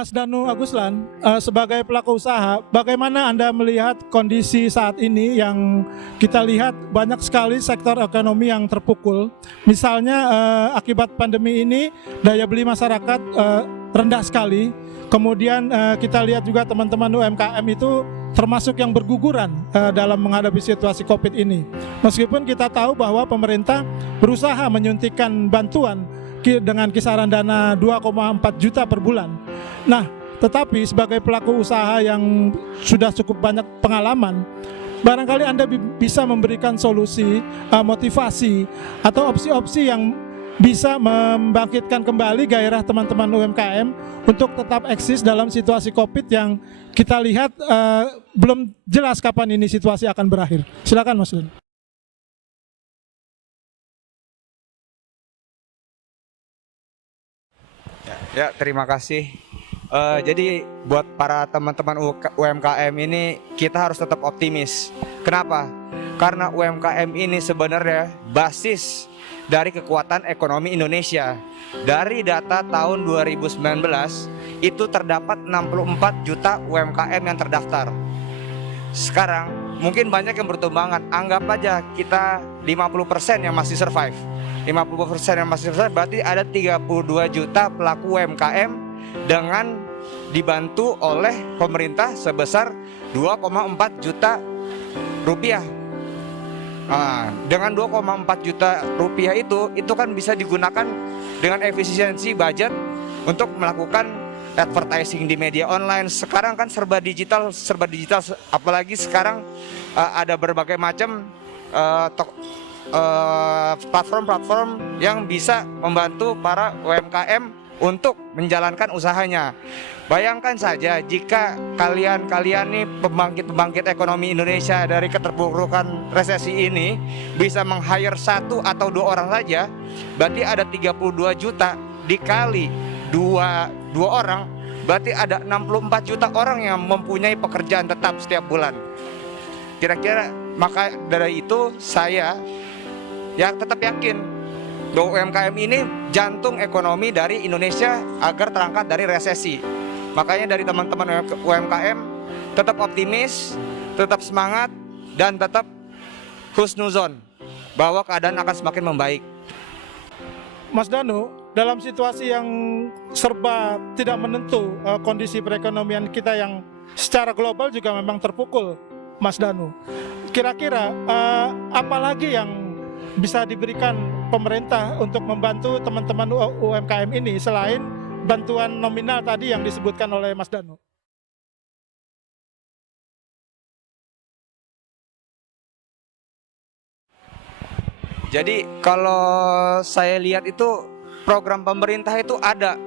Mas Danu Aguslan, sebagai pelaku usaha, bagaimana Anda melihat kondisi saat ini yang kita lihat banyak sekali sektor ekonomi yang terpukul. Misalnya akibat pandemi ini daya beli masyarakat rendah sekali. Kemudian kita lihat juga teman-teman UMKM itu termasuk yang berguguran dalam menghadapi situasi COVID ini. Meskipun kita tahu bahwa pemerintah berusaha menyuntikkan bantuan dengan kisaran dana 2,4 juta per bulan. Nah, tetapi sebagai pelaku usaha yang sudah cukup banyak pengalaman, barangkali Anda bisa memberikan solusi, motivasi, atau opsi-opsi yang bisa membangkitkan kembali gairah teman-teman UMKM untuk tetap eksis dalam situasi COVID yang kita lihat belum jelas kapan ini situasi akan berakhir. Silakan Mas Lin. Ya, terima kasih. Jadi buat para teman-teman UMKM ini kita harus tetap optimis. Kenapa? Karena UMKM ini sebenarnya basis dari kekuatan ekonomi Indonesia. Dari data tahun 2019 itu terdapat 64 juta UMKM yang terdaftar. Sekarang mungkin banyak yang bertumbangan. Anggap aja kita 50% yang masih survive. 50% yang masih survive berarti ada 32 juta pelaku UMKM dengan dibantu oleh pemerintah sebesar 2,4 juta rupiah. Nah, dengan 2,4 juta rupiah itu kan bisa digunakan dengan efisiensi budget untuk melakukan advertising di media online. Sekarang kan serba digital, apalagi sekarang ada berbagai macam platform-platform yang bisa membantu para UMKM untuk menjalankan usahanya. Bayangkan saja jika kalian nih pembangkit ekonomi Indonesia dari keterpurukan resesi ini bisa meng-hire 1 atau 2 orang saja, berarti ada 32 juta dikali 2 orang, berarti ada 64 juta orang yang mempunyai pekerjaan tetap setiap bulan. Kira-kira maka dari itu saya tetap yakin bahwa UMKM ini jantung ekonomi dari Indonesia agar terangkat dari resesi. Makanya dari teman-teman UMKM tetap optimis, tetap semangat, dan tetap husnuzon bahwa keadaan akan semakin membaik. Mas Danu, dalam situasi yang serba tidak menentu, kondisi perekonomian kita yang secara global juga memang terpukul, Mas Danu. Kira-kira apa lagi yang bisa diberikan pemerintah untuk membantu teman-teman UMKM ini selain bantuan nominal tadi yang disebutkan oleh Mas Danu? Jadi kalau saya lihat itu program pemerintah itu ada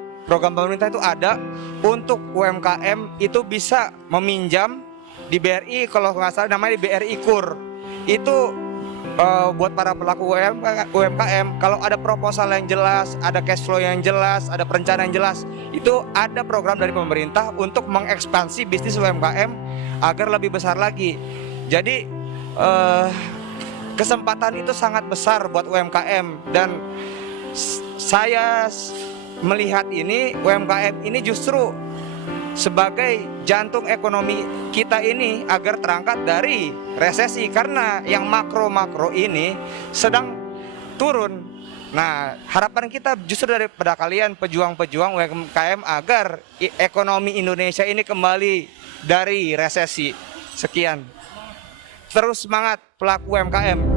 untuk UMKM itu bisa meminjam di BRI, kalau nggak salah namanya di BRI KUR. Itu buat para pelaku UMKM, kalau ada proposal yang jelas, ada cash flow yang jelas, ada perencanaan yang jelas, itu ada program dari pemerintah untuk mengekspansi bisnis UMKM agar lebih besar lagi. Jadi kesempatan itu sangat besar buat UMKM, dan saya melihat ini UMKM ini justru sebagai jantung ekonomi kita ini agar terangkat dari resesi, karena yang makro ini sedang turun. Nah, harapan kita justru daripada kalian pejuang-pejuang UMKM agar ekonomi Indonesia ini kembali dari resesi. Sekian. Terus semangat pelaku UMKM.